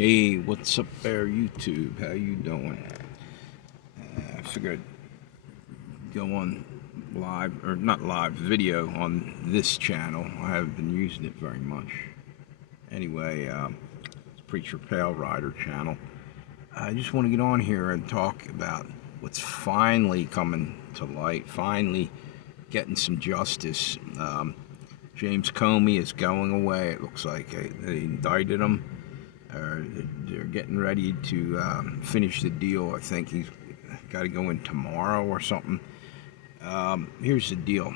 Hey, what's up there, YouTube? How you doing? I figured I'd go on live, or not live, video on this channel. I haven't been using it very much. Anyway, it's Preacher Pale Rider channel. I just want to get on here and talk about what's finally coming to light, finally getting some justice. James Comey is going away. It looks like they indicted him. They're getting ready to finish the deal. I think he's got to go in tomorrow or something. Here's the deal.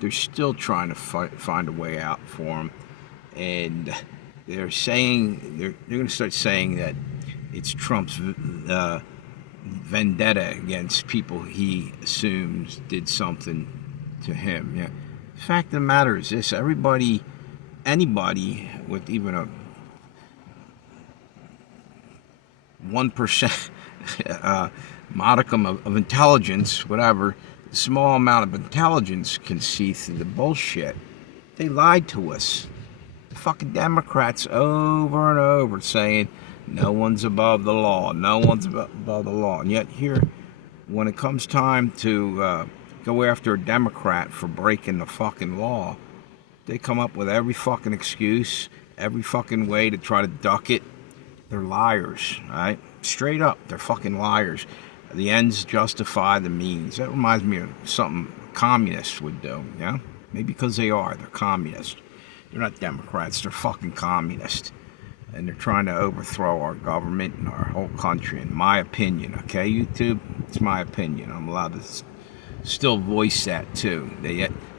They're still trying to find a way out for him. And they're saying, they're going to start saying that it's Trump's vendetta against people he assumes did something to him. Yeah. The fact of the matter is this: anybody with even a 1% modicum of intelligence, whatever, small amount of intelligence can see through the bullshit. They lied to us. The fucking Democrats over and over saying no one's above the law, no one's above the law. And yet here, when it comes time to go after a Democrat for breaking the fucking law, they come up with every fucking excuse, every fucking way to try to duck it. They're liars, right? Straight up, they're fucking liars. The ends justify the means. That reminds me of something communists would do, yeah? Maybe because they're communists. They're not Democrats, they're fucking communists. And they're trying to overthrow our government and our whole country, in my opinion, okay, YouTube? It's my opinion. I'm allowed to still voice that, too.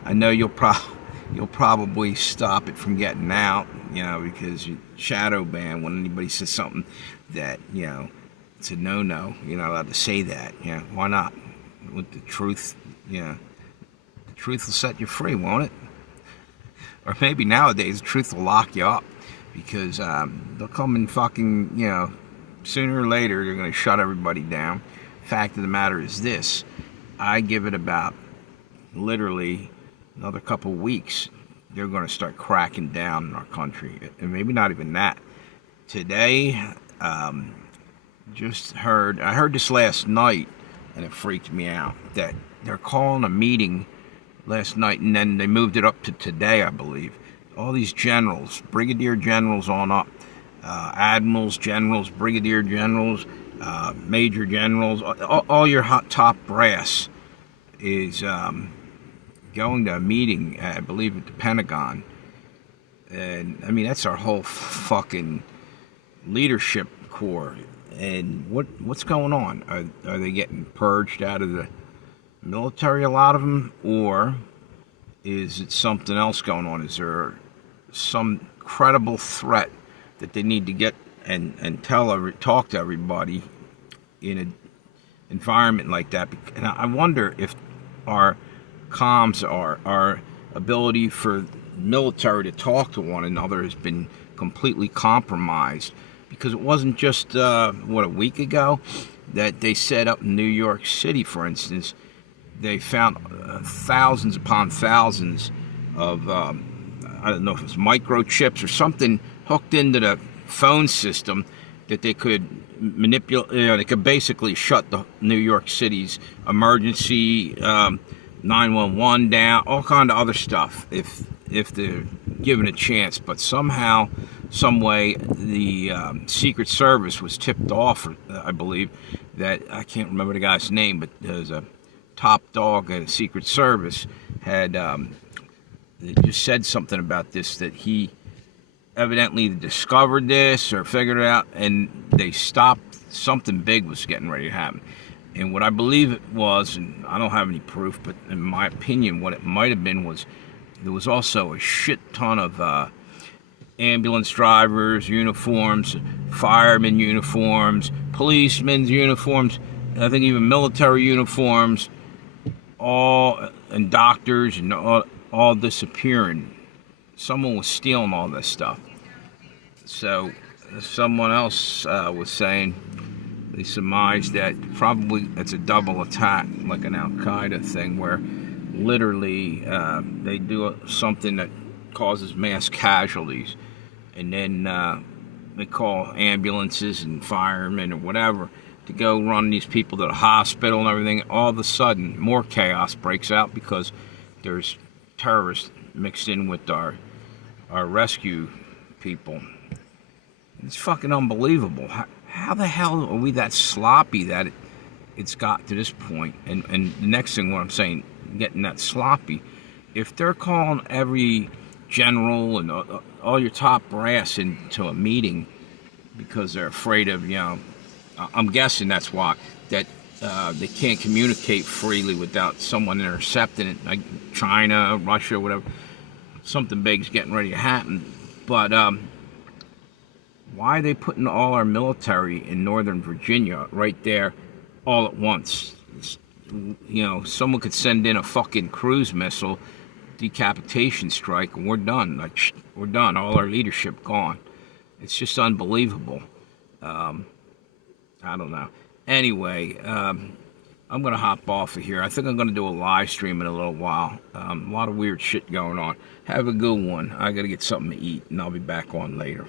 I know you'll probably stop it from getting out, you know, because you shadow ban when anybody says something that, you know, it's a no-no. You're not allowed to say that. You know, why not? With the truth, you know, the truth will set you free, won't it? Or maybe nowadays the truth will lock you up, because they'll come and fucking, you know, sooner or later they're going to shut everybody down. Fact of the matter is this: I give it about literally another couple of weeks, they're going to start cracking down in our country. And maybe not even that. Today, I heard this last night, and it freaked me out, that they're calling a meeting last night, and then they moved it up to today, I believe. All these generals, brigadier generals on up, admirals, generals, brigadier generals, major generals, all your hot top brass is going to a meeting, I believe, at the Pentagon. And I mean, that's our whole fucking leadership corps. And what's going on? Are they getting purged out of the military, a lot of them, or is it something else going on? Is there some credible threat that they need to get and talk to everybody in an environment like that? And I wonder if our comms, our ability for military to talk to one another has been completely compromised, because it wasn't just a week ago that they set up in New York City, for instance, they found thousands upon thousands of I don't know if it was microchips or something hooked into the phone system that they could manipulate. You know, they could basically shut the New York City's emergency 911 down, all kind of other stuff if they're given a chance. But somehow, some way, the Secret Service was tipped off, I believe, that, I can't remember the guy's name, but there's a top dog at the Secret Service had just said something about this, that he evidently discovered this or figured it out, and they stopped. Something big was getting ready to happen. And what I believe it was, and I don't have any proof, but in my opinion, what it might have been was there was also a shit ton of ambulance drivers' uniforms, firemen uniforms, policemen's uniforms, I think even military uniforms, and doctors, and all disappearing. Someone was stealing all this stuff. So someone else was saying, they surmised that probably it's a double attack, like an Al-Qaeda thing, where literally they do something that causes mass casualties, and then they call ambulances and firemen or whatever to go run these people to the hospital and everything. All of a sudden, more chaos breaks out because there's terrorists mixed in with our rescue people. It's fucking unbelievable. How the hell are we that sloppy that it's got to this point? And the next thing, what I'm saying, getting that sloppy, if they're calling every general and all your top brass into a meeting because they're afraid of, I'm guessing that's why, that they can't communicate freely without someone intercepting it, like China, Russia, whatever. Something big's getting ready to happen. But why are they putting all our military in Northern Virginia right there all at once? Someone could send in a fucking cruise missile, decapitation strike, and we're done. Like, we're done. All our leadership gone. It's just unbelievable. I don't know. Anyway, I'm going to hop off of here. I think I'm going to do a live stream in a little while. A lot of weird shit going on. Have a good one. I got to get something to eat, and I'll be back on later.